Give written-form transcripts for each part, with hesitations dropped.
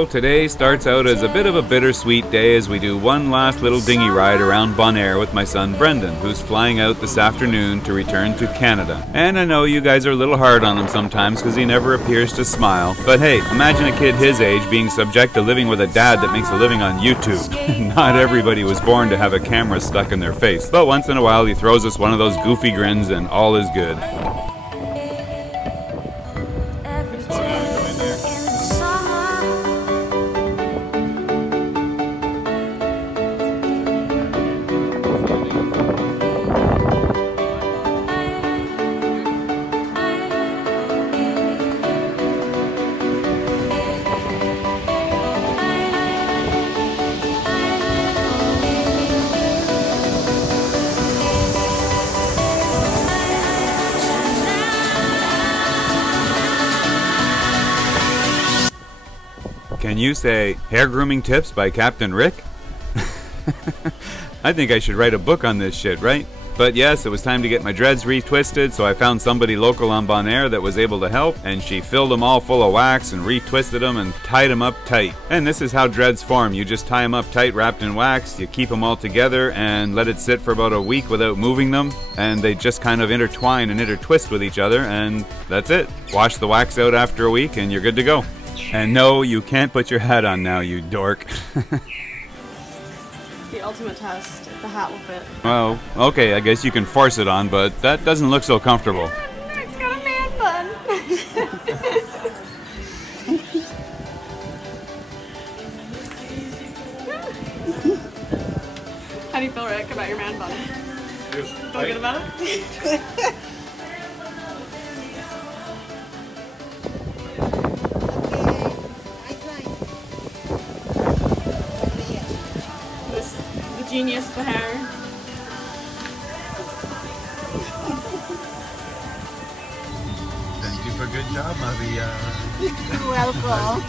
So today starts out as a bit of a bittersweet day as we do one last little dinghy ride around Bonaire with my son Brendan, who's flying out this afternoon to return to Canada. And I know you guys are a little hard on him sometimes because he never appears to smile. But hey, imagine a kid his age being subject to living with a dad that makes a living on YouTube. Not everybody was born to have a camera stuck in their face. But once in a while he throws us one of those goofy grins and all is good. Can you say hair grooming tips by Captain Rick? I think I should write a book on this shit, right? But yes, it was time to get my dreads retwisted, so I found somebody local on Bonaire that was able to help, and she filled them all full of wax and retwisted them and tied them up tight. And this is how dreads form. You just tie them up tight, wrapped in wax, you keep them all together and let it sit for about a week without moving them, and they just kind of intertwine and intertwist with each other, and that's it. Wash the wax out after a week and you're good to go. And no, you can't put your hat on now, you dork. The ultimate test, if the hat will fit. Well, okay, I guess you can force it on, but that doesn't look so comfortable. It's got a man bun. How do you feel, Rick, about your man bun? Feel good about it? Genius Bonaire. Thank you for a good job, Maria. You're welcome.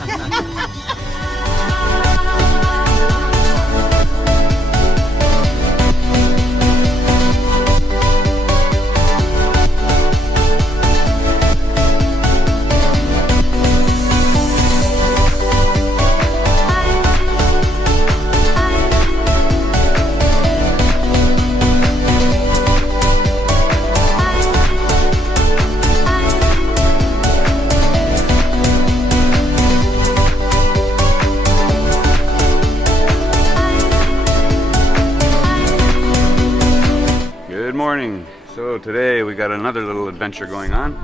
Good morning. So today we got another little adventure going on.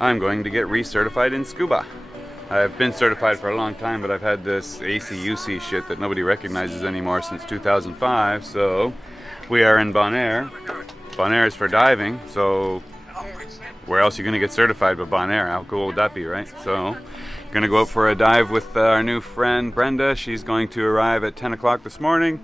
I'm going to get recertified in scuba. I've been certified for a long time, but I've had this ACUC shit that nobody recognizes anymore since 2005. So we are in Bonaire. Bonaire is for diving, so where else are you going to get certified but Bonaire? How cool would that be, right? So gonna go out for a dive with our new friend Brenda. She's going to arrive at 10 o'clock this morning.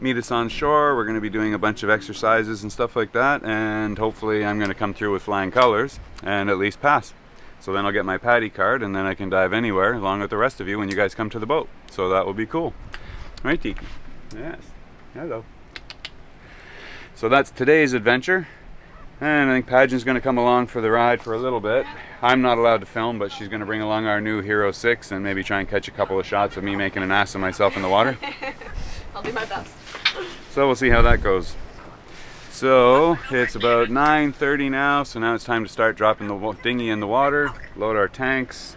Meet us on shore. We're going to be doing a bunch of exercises and stuff like that, and hopefully I'm going to come through with flying colors and at least pass. So then I'll get my PADI card and then I can dive anywhere along with the rest of you when you guys come to the boat. So that will be cool. Right, Tiki? Yes. Hello. So that's today's adventure, and I think Pageant's going to come along for the ride for a little bit. I'm not allowed to film, but she's going to bring along our new Hero 6 and maybe try and catch a couple of shots of me making an ass of myself in the water. I'll do my best. So we'll see how that goes. So it's about 9:30 now, so now it's time to start dropping the dinghy in the water, load our tanks,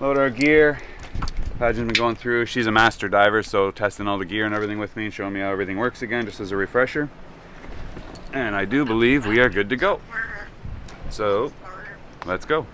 load our gear. Pageant's been going through, she's a master diver, so testing all the gear and everything with me and showing me how everything works again, just as a refresher. And I do believe we are good to go. So let's go.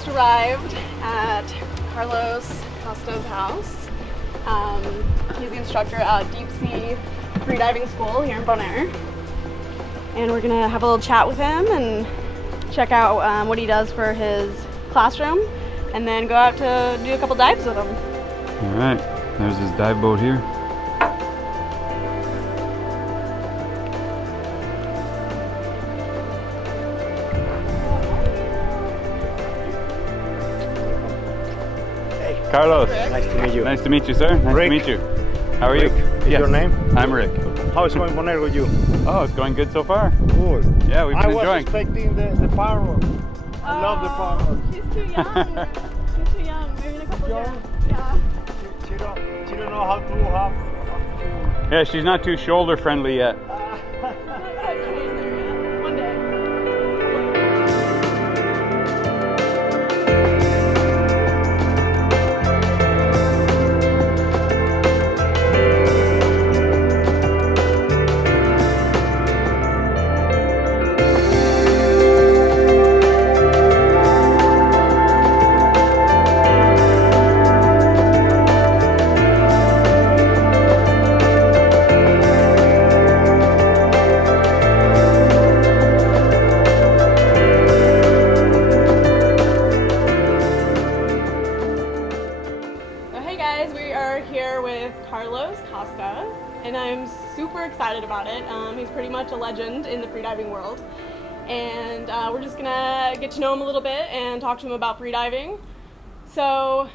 just arrived at Carlos Costa's house. He's the instructor at Deep Sea Freediving School here in Bonaire. And we're gonna have a little chat with him and check out what he does for his classroom, and then go out to do a couple dives with him. All right, there's his dive boat here. Carlos. Nice to meet you. Nice to meet you, sir. Nice Rick. to meet you. How are Rick, you? is your name? I'm Rick. How is going Bonaire with you? Oh, it's going good so far. Good. Yeah, we've been I was enjoying. expecting the parrot. I love the parrot. She's too young. She's too young. Maybe in a couple Young? years. Yeah. She don't know how to have. Yeah, she's not too shoulder friendly yet. One day. Carlos Costa, and I'm super excited about it. He's pretty much a legend in the freediving world, and we're just gonna get to know him a little bit and talk to him about freediving. So,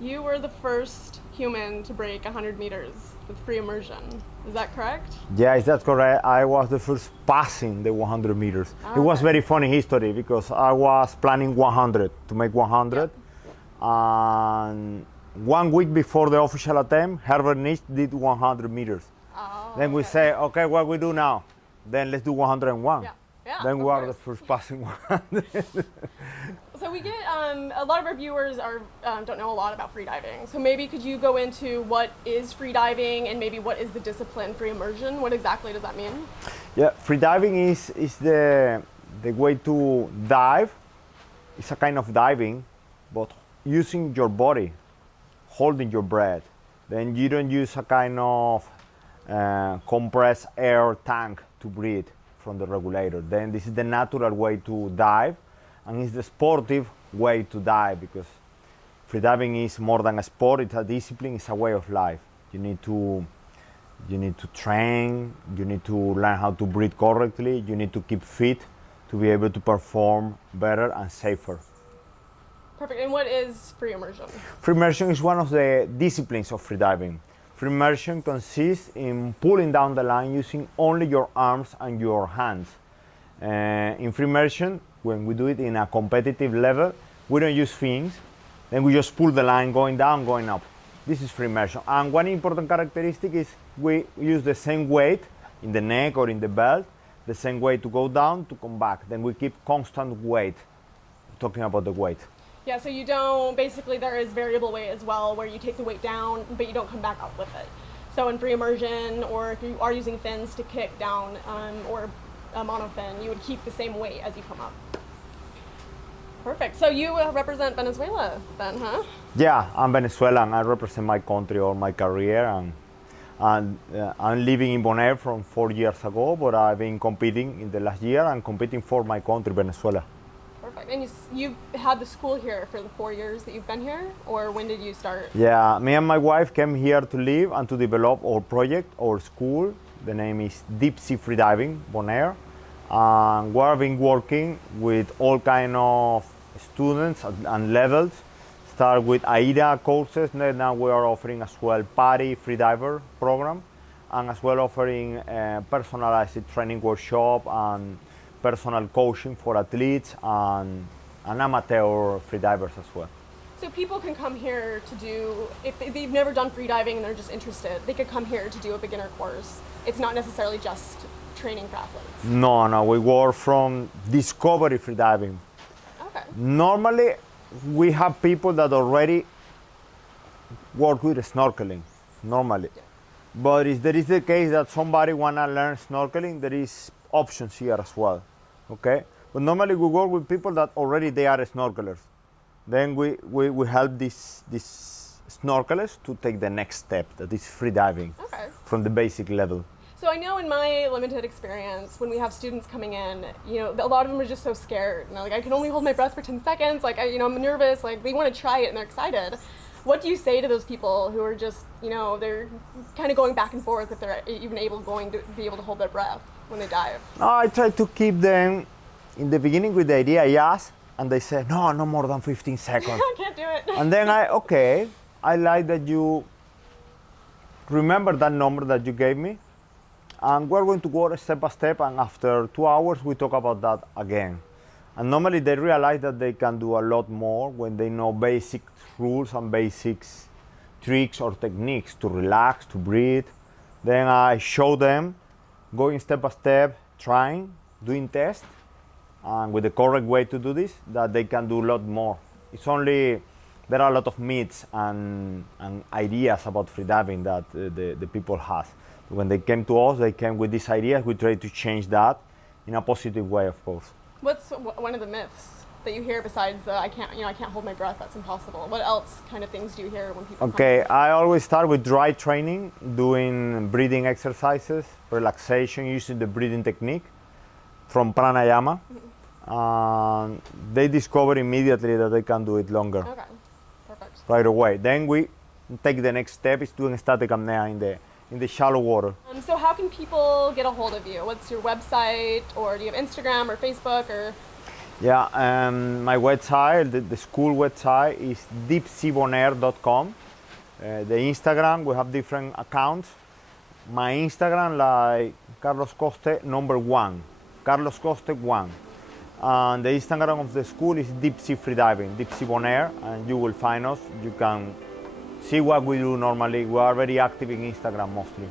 you were the first human to break 100 meters with free immersion. Is that correct? Yes, that's correct. I was the first passing the 100 meters. It was very funny history because I was planning 100 to make 100, and 1 week before the official attempt, Herbert Nietzsche did 100 meters. Oh, Then we say, okay, what we do now? Then let's do 101. Then we are the first passing 100. So we get a lot of our viewers don't know a lot about freediving. So maybe could you go into what is freediving and maybe what is the discipline free immersion? What exactly does that mean? Yeah, freediving is the way to dive. It's a kind of diving, but using your body, holding your breath. Then you don't use a kind of compressed air tank to breathe from the regulator. Then this is the natural way to dive, and it's the sportive way to dive, because freediving is more than a sport. It's a discipline. It's a way of life. You need to train. You need to learn how to breathe correctly. You need to keep fit to be able to perform better and safer. Perfect. And what is free immersion? Free immersion is one of the disciplines of freediving. Free immersion consists in pulling down the line using only your arms and your hands. In free immersion, when we do it in a competitive level, we don't use fins. Then we just pull the line going down, going up. This is free immersion. And one important characteristic is we use the same weight in the neck or in the belt, the same weight to go down, to come back. Then we keep constant weight, talking about the weight. Yeah, so you don't, basically there is variable weight as well, where you take the weight down, but you don't come back up with it. So in free immersion, or if you are using fins to kick down, or a monofin, you would keep the same weight as you come up. Perfect. So you represent Venezuela then, huh? Yeah, I'm Venezuelan. I represent my country all my career, and I'm living in Bonaire from 4 years ago, but I've been competing in the last year and competing for my country, Venezuela. Perfect. And you've had the school here for the 4 years that you've been here, or when did you start? Yeah, me and my wife came here to live and to develop our project, our school. The name is Deep Sea Freediving, Bonaire. And we have been working with all kind of students and levels. Start with AIDA courses, now we are offering as well PADI freediver program, and as well offering personalized training workshop and personal coaching for athletes and amateur freedivers as well. So people can come here to do, if they've never done freediving and they're just interested, they could come here to do a beginner course. It's not necessarily just training for athletes. No, we work from discovery freediving. Okay. Normally, we have people that already work with snorkeling, normally. Yeah. But if there is the case that somebody wanna learn snorkeling, there is options here as well, okay? But normally we work with people that already they are snorkelers. Then we help these snorkelers to take the next step, that is free diving, Okay. from the basic level. So I know in my limited experience, when we have students coming in, you know, a lot of them are just so scared. You know, like I can only hold my breath for 10 seconds. Like I'm nervous. Like they want to try it and they're excited. What do you say to those people who are just, you know, they're kind of going back and forth if they're even going to be able to hold their breath when they dive? I try to keep them in the beginning with the idea, yes, and they say, no more than 15 seconds. I can't do it. And then I like that you remember that number that you gave me, and we're going to go step by step, and after 2 hours we talk about that again. And normally they realize that they can do a lot more when they know basic rules and basics, tricks or techniques to relax, to breathe. Then I show them going step by step, trying, doing tests, and with the correct way to do this, that they can do a lot more. It's only, there are a lot of myths and ideas about freediving that the people have. When they came to us, they came with these ideas. We try to change that in a positive way, of course. What's one of the myths that you hear besides the I can't hold my breath, that's impossible? What else kind of things do you hear when people Okay, I always start with dry training, doing breathing exercises, relaxation, using the breathing technique from pranayama. They discover immediately that they can do it longer. Okay, perfect. Right away. Then we take the next step, is doing static apnea in the shallow water. So how can people get a hold of you? What's your website, or do you have Instagram or Facebook or? Yeah, my website, the school website is deepseabonaire.com. The Instagram, we have different accounts. My Instagram, like Carlos Coste #1, Carlos Coste 1. And the Instagram of the school is Deep Sea Freediving, Deep Sea Bonaire, and you will find us. You can see what we do normally. We are very active in Instagram mostly.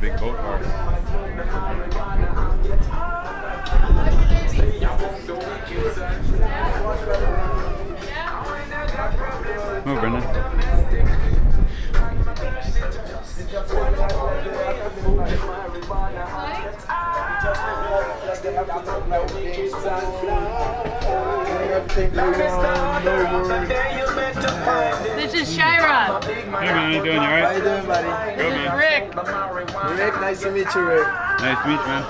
Big boat car. Move, Brendan. This is Shira. Hey man, how you doing? You alright? How you doing, buddy? Good, man. Rick. Rick, nice to meet you, Rick. Nice to meet you, man.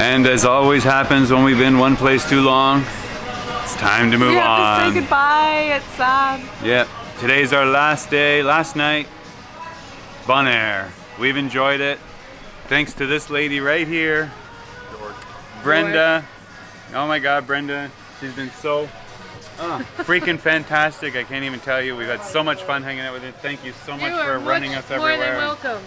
And as always happens when we've been one place too long, it's time to move We on. have to say goodbye. It's sad. Yep. Today's our last day, last night. Bonaire. We've enjoyed it. Thanks to this lady right here, Brenda. Oh my God, Brenda. She's been so freaking fantastic. I can't even tell you. We've had so much fun hanging out with you. Thank you so much for running us everywhere. More than welcome.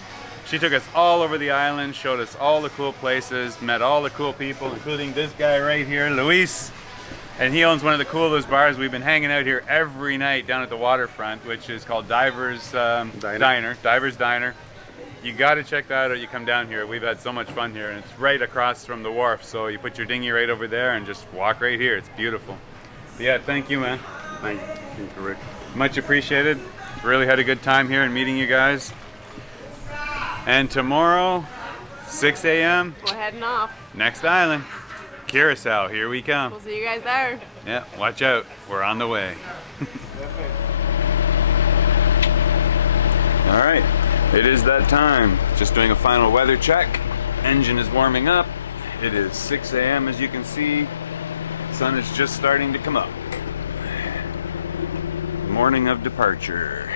She took us all over the island, showed us all the cool places, met all the cool people, including this guy right here, Luis. And he owns one of the coolest bars. We've been hanging out here every night down at the waterfront, which is called Divers Diner. Divers Diner. You got to check that out. You come down here. We've had so much fun here, and it's right across from the wharf. So you put your dinghy right over there and just walk right here. It's beautiful. But yeah, thank you, man. Thank you, Rick. Much appreciated. Really had a good time here and meeting you guys. And tomorrow, 6 a.m., We're heading off. next island, Curacao. Here we come. We'll see you guys there. Yeah, watch out. We're on the way. All right, it is that time. Just doing a final weather check. Engine is warming up. It is 6 a.m. as you can see. Sun is just starting to come up. Morning of departure.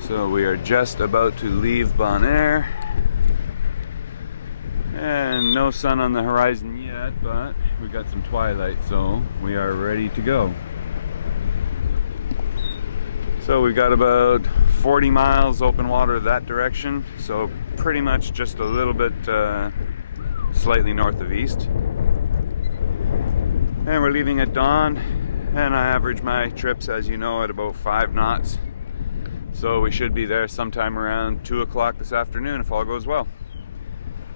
So we are just about to leave Bonaire. And no sun on the horizon yet, but we got some twilight, so we are ready to go. So we got about 40 miles open water that direction, so pretty much just a little bit slightly north of east. And we're leaving at dawn, and I average my trips, as you know, at about 5 knots. So we should be there sometime around 2 o'clock this afternoon if all goes well.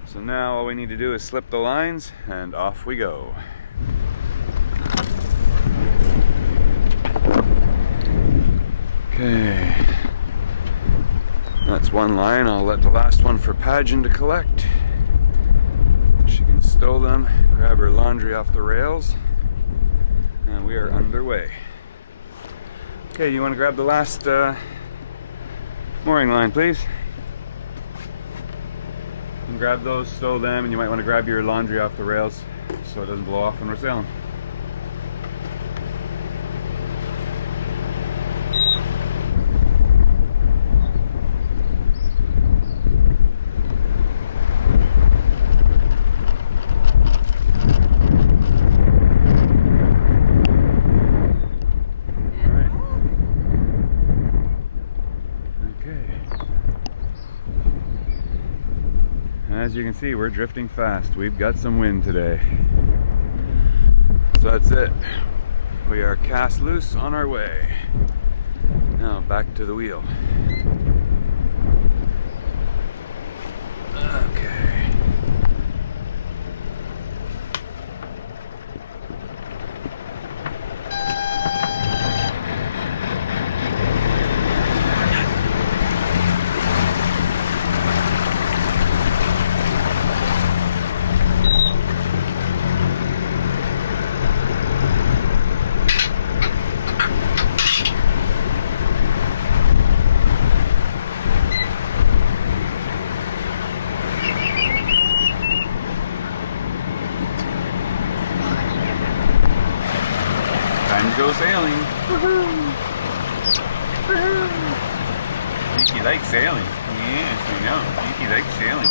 So now all we need to do is slip the lines and off we go. Okay. That's one line. I'll let the last one for Pageant to collect. She can stow them, grab her laundry off the rails, and we are underway. Okay, you want to grab the last mooring line, please? And grab those, stow them, and you might want to grab your laundry off the rails so it doesn't blow off when we're sailing. As you can see, we're drifting fast. We've got some wind today. So that's it. We are cast loose on our way. Now back to the wheel. Okay. Time to go sailing. Woohoo! Woohoo! Nikki likes sailing. Yes, I know. Nikki likes sailing.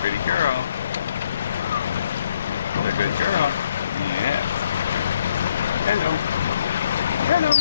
Pretty girl. What a good girl. Yes. Hello. Hello.